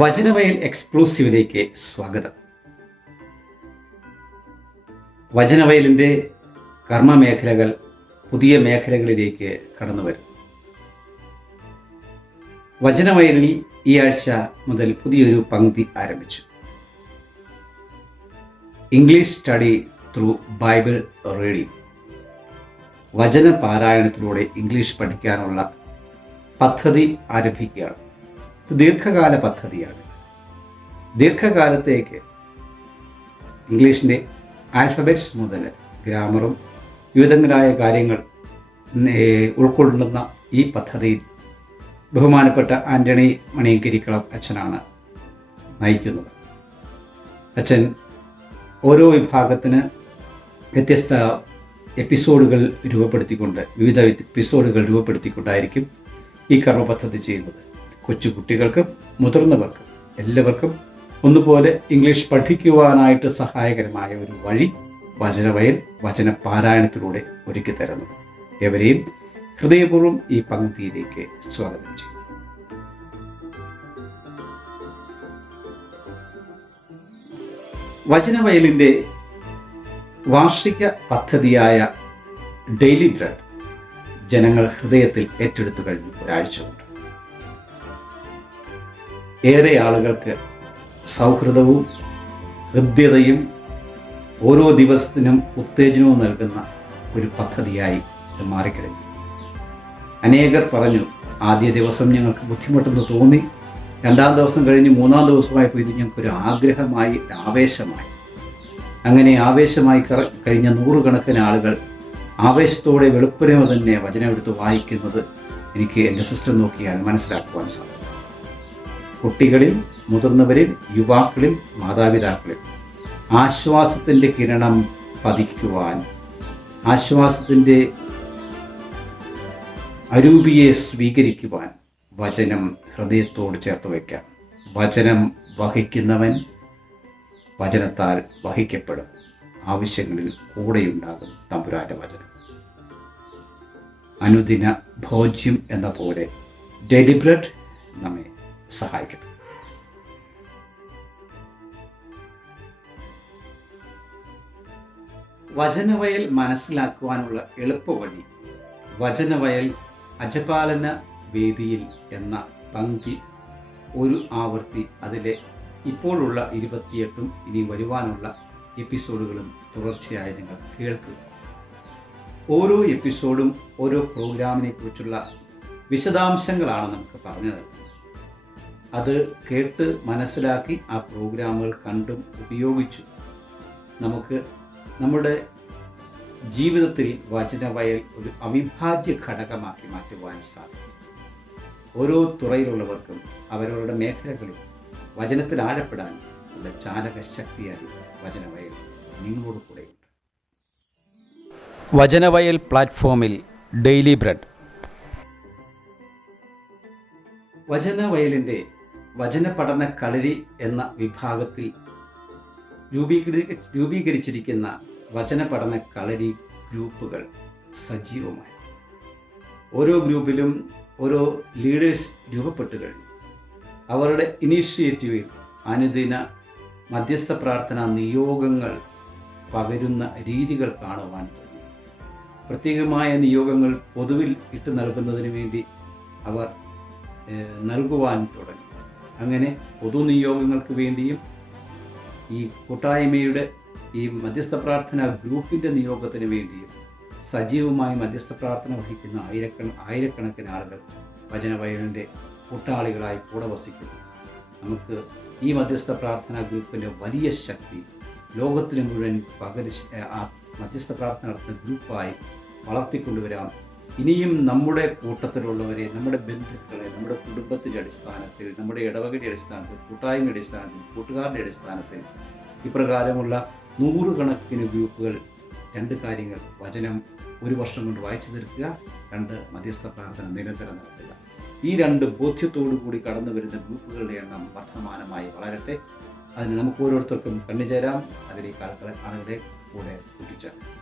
വചനവയൽ എക്സ്ക്ലൂസീവിലേക്ക് സ്വാഗതം. വചനവയലിൻ്റെ കർമ്മമേഖലകൾ പുതിയ മേഖലകളിലേക്ക് കടന്നു വരും. വചനവയലിൽ ഈ ആഴ്ച മുതൽ പുതിയൊരു പങ്ക്തി ആരംഭിച്ചു. English study through Bible reading. വചന പാരായണത്തിലൂടെ ഇംഗ്ലീഷ് പഠിക്കാനുള്ള പദ്ധതി ആരംഭിക്കുകയാണ്. ദീർഘകാല പദ്ധതിയാണ്. ദീർഘകാലത്തേക്ക് ഇംഗ്ലീഷിൻ്റെ ആൽഫബറ്റ്സ് മുതൽ ഗ്രാമറും വിവിധങ്ങളായ കാര്യങ്ങൾ ഉൾക്കൊള്ളുന്ന ഈ പദ്ധതിയിൽ ബഹുമാനപ്പെട്ട ആൻ്റണി മണിയങ്കരിക്കളം അച്ഛനാണ് നയിക്കുന്നത്. അച്ഛൻ ഓരോ വിഭാഗത്തിന് വ്യത്യസ്ത എപ്പിസോഡുകൾ രൂപപ്പെടുത്തിക്കൊണ്ടായിരിക്കും ഈ കർമ്മ പദ്ധതി ചെയ്യുന്നത്. കൊച്ചു കുട്ടികൾക്കും മുതിർന്നവർക്കും എല്ലാവർക്കും ഒന്നുപോലെ ഇംഗ്ലീഷ് പഠിക്കുവാനായിട്ട് സഹായകരമായ ഒരു വഴി വചനവയൽ വചന പാരായണത്തിലൂടെ ഒരുക്കി തരുന്നു. എവരെയും ഹൃദയപൂർവ്വം ഈ പങ്ക്തിയിലേക്ക് സ്വാഗതം ചെയ്യും. വചനവയലിൻ്റെ വാർഷിക പദ്ധതിയായ ഡെയിലി ബ്രെഡ് ജനങ്ങൾ ഹൃദയത്തിൽ ഏറ്റെടുത്തു കഴിഞ്ഞു ഒരാഴ്ച കൊണ്ട്. ഏറെ ആളുകൾക്ക് സൗഹൃദവും ഹൃദ്യതയും ഓരോ ദിവസത്തിനും ഉത്തേജനവും നൽകുന്ന ഒരു പദ്ധതിയായി ഇത് മാറിക്കഴിഞ്ഞു. അനേകർ പറഞ്ഞു, ആദ്യ ദിവസം ഞങ്ങൾക്ക് ബുദ്ധിമുട്ടെന്ന് തോന്നി, രണ്ടാം ദിവസം കഴിഞ്ഞ് മൂന്നാം ദിവസമായപ്പോൾ ഇത് ഞങ്ങൾക്കൊരു ആഗ്രഹമായി, ആവേശമായി. അങ്ങനെ ആവേശമായി കഴിഞ്ഞ നൂറുകണക്കിന് ആളുകൾ ആവേശത്തോടെ വെളുപ്പിനെ തന്നെ വചനം എടുത്ത് വായിക്കുന്നത് എനിക്ക് എൻ്റെ സിസ്റ്റം നോക്കിയാൽ മനസ്സിലാക്കുവാൻ സാധിക്കും. കുട്ടികളിൽ, മുതിർന്നവരിൽ, യുവാക്കളിൽ, മാതാപിതാക്കളിൽ ആശ്വാസത്തിൻ്റെ കിരണം പതിക്കുവാൻ, ആശ്വാസത്തിൻ്റെ അരൂപിയെ സ്വീകരിക്കുവാൻ വചനം ഹൃദയത്തോട് ചേർത്ത് വയ്ക്കാം. വചനം വഹിക്കുന്നവൻ വചനത്താൽ വഹിക്കപ്പെടും. ആവശ്യങ്ങളിൽ കൂടെയുണ്ടാകും തമ്പുരാന്റെ വചനം. അനുദിന ഭോജ്യം എന്ന പോലെ ഡെയിലി ബ്രെഡ് നമ്മെ സഹായിക്കട്ടെ. വചനവയൽ മനസ്സിലാക്കുവാനുള്ള എളുപ്പവഴി വചനവയൽ അജപാലന വേദിയിൽ എന്ന പങ്ക്തി ഒരു ആവർത്തി അതിലെ ഇപ്പോഴുള്ള 28 ഇനി വരുവാനുള്ള എപ്പിസോഡുകളും തുടർച്ചയായി നിങ്ങൾ കേൾക്കുക. ഓരോ എപ്പിസോഡും ഓരോ പ്രോഗ്രാമിനെ കുറിച്ചുള്ള വിശദാംശങ്ങളാണ് നമുക്ക് പറഞ്ഞു തരുന്നത്. അത് കേട്ട് മനസ്സിലാക്കി ആ പ്രോഗ്രാമുകൾ കണ്ടും ഉപയോഗിച്ചു നമുക്ക് നമ്മുടെ ജീവിതത്തിൽ വചനവയൽ ഒരു അവിഭാജ്യ ഘടകമാക്കി മാറ്റുവാൻ സാധിക്കും. ഓരോ തുറയിലുള്ളവർക്കും അവരവരുടെ മേഖലകളിൽ വചനത്തിൽ ആഴപ്പെടാൻ ഉള്ള ചാലക ശക്തിയായി വചനവയൽ നിങ്ങളോട് കൂടെയുണ്ട്. വചനവയൽ പ്ലാറ്റ്ഫോമിൽ ഡെയിലി ബ്രെഡ്. വചനവയലിൻ്റെ വചന പഠന കളരി എന്ന വിഭാഗത്തിൽ രൂപീകരിച്ചിരിക്കുന്ന വചന പഠന കളരി ഗ്രൂപ്പുകൾ സജീവമായി. ഓരോ ഗ്രൂപ്പിലും ഓരോ ലീഡേഴ്സ് രൂപപ്പെട്ടു കഴിഞ്ഞു. അവരുടെ ഇനീഷ്യേറ്റീവിൽ അനുദിന മധ്യസ്ഥ പ്രാർത്ഥന നിയോഗങ്ങൾ പകരുന്ന രീതികൾ കാണുവാൻ തുടങ്ങി. പ്രത്യേകമായ നിയോഗങ്ങൾ പൊതുവിൽ ഇട്ട് നൽകുന്നതിന് വേണ്ടി അവർ നൽകുവാൻ തുടങ്ങി. അങ്ങനെ പൊതുനിയോഗങ്ങൾക്ക് വേണ്ടിയും ഈ കൂട്ടായ്മയുടെ ഈ മധ്യസ്ഥ പ്രാർത്ഥന ഗ്രൂപ്പിൻ്റെ നിയോഗത്തിന് വേണ്ടിയും സജീവമായി മധ്യസ്ഥ പ്രാർത്ഥന വഹിക്കുന്ന ആയിരക്കണക്കിന് ആളുകൾ വചനവയലിൻ്റെ കൂട്ടാളികളായി കൂടെ വസിക്കുന്നു. നമുക്ക് ഈ മധ്യസ്ഥ പ്രാർത്ഥന ഗ്രൂപ്പിൻ്റെ വലിയ ശക്തി ലോകത്തിന് മുഴുവൻ ആ മധ്യസ്ഥ പ്രാർത്ഥന നടത്തുന്ന ഗ്രൂപ്പായി വളർത്തിക്കൊണ്ടുവരാം. ഇനിയും നമ്മുടെ കൂട്ടത്തിലുള്ളവരെ, നമ്മുടെ ബന്ധുക്കളെ, നമ്മുടെ കുടുംബത്തിൻ്റെ അടിസ്ഥാനത്തിൽ, നമ്മുടെ ഇടവകയുടെ അടിസ്ഥാനത്തിൽ, കൂട്ടായ്മയുടെ അടിസ്ഥാനത്തിൽ, കൂട്ടുകാരുടെ അടിസ്ഥാനത്തിൽ ഇപ്രകാരമുള്ള നൂറുകണക്കിന് ഗ്രൂപ്പുകൾ. 2 കാര്യങ്ങൾ: വചനം 1 വർഷം കൊണ്ട് വായിച്ചു തീർക്കുക, 2 മധ്യസ്ഥ പ്രാർത്ഥന നിരന്തരം നടത്തുക. ഈ 2 ബോധ്യത്തോടു കൂടി കടന്നു വരുന്ന ഗ്രൂപ്പുകളുടെ എണ്ണം വർദ്ധമാനമായി വളരട്ടെ. അതിന് നമുക്ക് ഓരോരുത്തർക്കും കണ്ണുചേരാം. അതിലേക്ക് ആളുകളെ കൂടെ കൂട്ടിച്ചേർക്കാം.